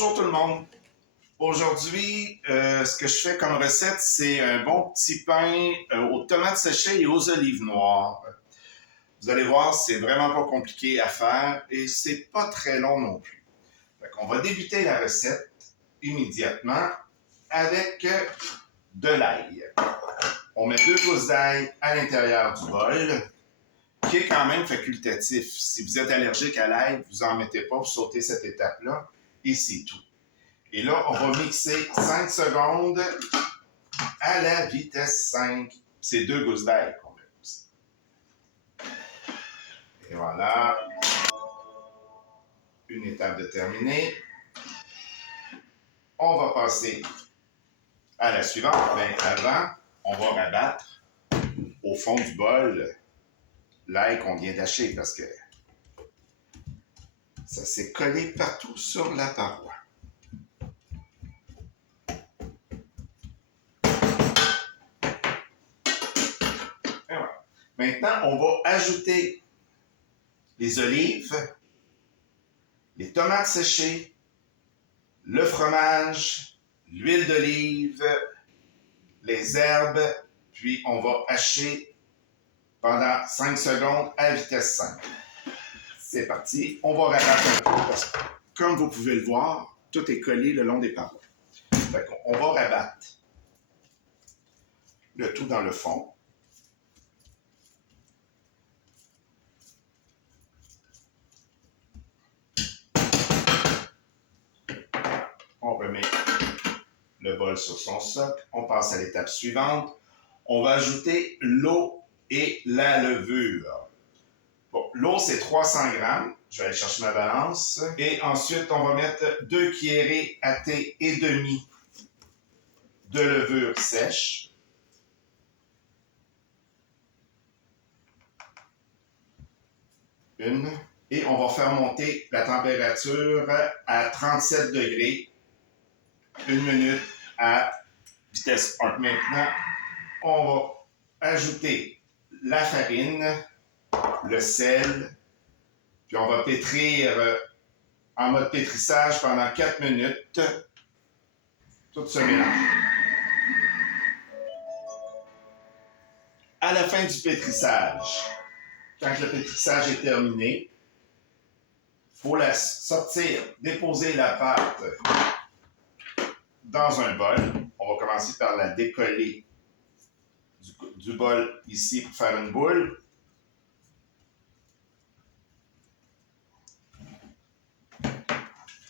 Bonjour tout le monde. Aujourd'hui, ce que je fais comme recette, c'est un bon petit pain aux tomates séchées et aux olives noires. Vous allez voir, c'est vraiment pas compliqué à faire et c'est pas très long non plus. On va débuter la recette immédiatement avec de l'ail. On met 2 gousses d'ail à l'intérieur du bol, qui est quand même facultatif. Si vous êtes allergique à l'ail, vous n'en mettez pas, vous sautez cette étape-là et c'est tout. Et là, on va mixer 5 secondes à la vitesse 5. C'est 2 gousses d'ail qu'on met aussi. Et voilà. Une étape de terminée. On va passer à la suivante. Bien, avant, on va rabattre au fond du bol l'ail qu'on vient d'acheter parce que ça s'est collé partout sur la paroi. Voilà. Maintenant, on va ajouter les olives, les tomates séchées, le fromage, l'huile d'olive, les herbes, puis on va hacher pendant 5 secondes à vitesse 5. C'est parti. On va rabattre un peu parce que, comme vous pouvez le voir, tout est collé le long des parois. On va rabattre le tout dans le fond. On remet le bol sur son socle. On passe à l'étape suivante. On va ajouter l'eau et la levure. Bon, l'eau, c'est 300 grammes. Je vais aller chercher ma balance. Et ensuite, on va mettre 2 cuillerées à thé et demi de levure sèche. Une. Et on va faire monter la température à 37 degrés. 1 minute à vitesse 1. Maintenant, on va ajouter la farine, le sel, puis on va pétrir en mode pétrissage pendant 4 minutes. Tout se mélange. À la fin du pétrissage, quand le pétrissage est terminé, il faut la sortir, déposer la pâte dans un bol. On va commencer par la décoller du bol ici pour faire une boule.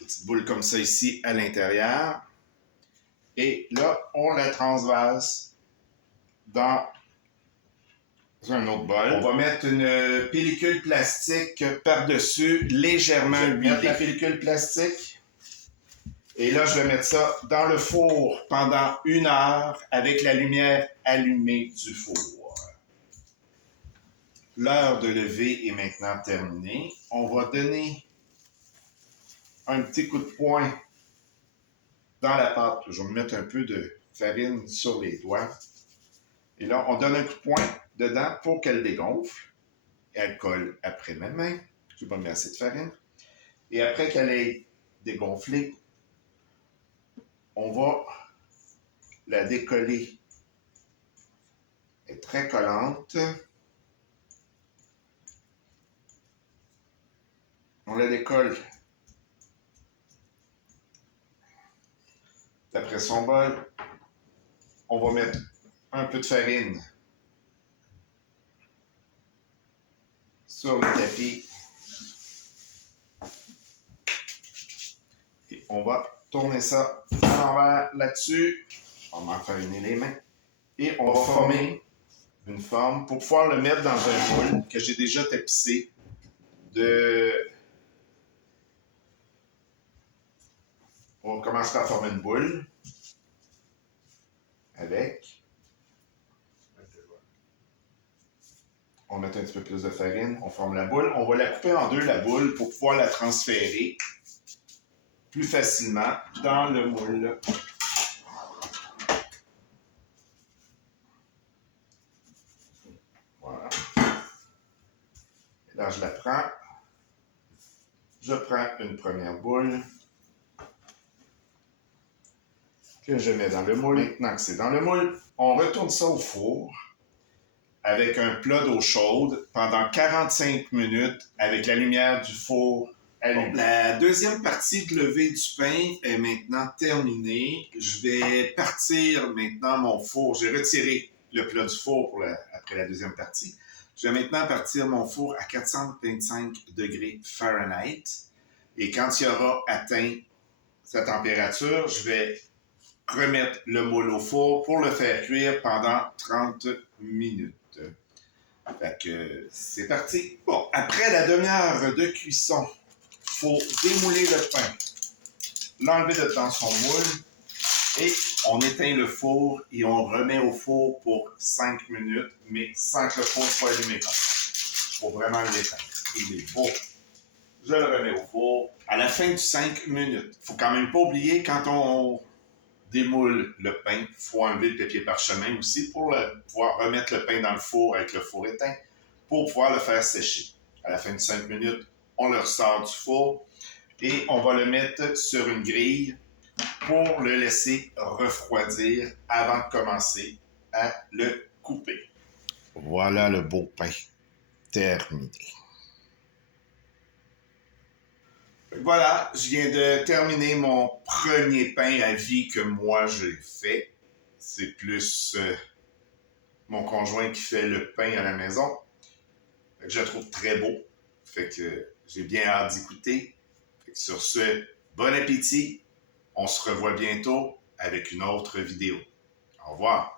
Petite boule comme ça ici à l'intérieur. Et là, on la transvase dans un autre bol. On va mettre une pellicule plastique par-dessus, légèrement huilée. La pellicule plastique. Et là, je vais mettre ça dans le four pendant 1 heure avec la lumière allumée du four. L'heure de lever est maintenant terminée. On va donner un petit coup de poing dans la pâte. Je vais me mettre un peu de farine sur les doigts. Et là, on donne un coup de poing dedans pour qu'elle dégonfle. Elle colle après ma main. Je vais mettre assez de farine. Et après qu'elle ait dégonflé, on va la décoller. Elle est très collante. On la décolle d'après son bol. On va mettre un peu de farine sur le tapis. Et on va tourner ça à l'envers là-dessus. On va m'enfariner les mains. Et on va former une forme pour pouvoir le mettre dans un moule que j'ai déjà tapissé On commencera à former une boule avec. On met un petit peu plus de farine, on forme la boule. On va la couper en deux, la boule, pour pouvoir la transférer plus facilement dans le moule. Voilà. Et là, je la prends. Je prends une première boule. que je mets dans le moule. Maintenant que c'est dans le moule, on retourne ça au four avec un plat d'eau chaude pendant 45 minutes avec la lumière du four allumée. La deuxième partie de levée du pain est maintenant terminée. Je vais partir maintenant mon four. J'ai retiré le plat du four après la deuxième partie. Je vais maintenant partir mon four à 425 degrés Fahrenheit. Et quand il aura atteint sa température, je vais remettre le moule au four pour le faire cuire pendant 30 minutes. Fait que c'est parti. Bon, après la demi-heure de cuisson, il faut démouler le pain, l'enlever dans son moule et on éteint le four et on remet au four pour 5 minutes, mais sans que le four soit allumé. Il faut vraiment l'éteindre. Il est beau. Je le remets au four. À la fin de 5 minutes, il ne faut quand même pas oublier quand on démoule le pain, il faut enlever le papier parchemin aussi pour pouvoir remettre le pain dans le four avec le four éteint pour pouvoir le faire sécher. À la fin de 5 minutes, on le ressort du four et on va le mettre sur une grille pour le laisser refroidir avant de commencer à le couper. Voilà le beau pain terminé. Voilà, je viens de terminer mon premier pain à vie que moi j'ai fait. C'est plus mon conjoint qui fait le pain à la maison. Je le trouve très beau. Fait que j'ai bien hâte d'y goûter. Sur ce, bon appétit. On se revoit bientôt avec une autre vidéo. Au revoir.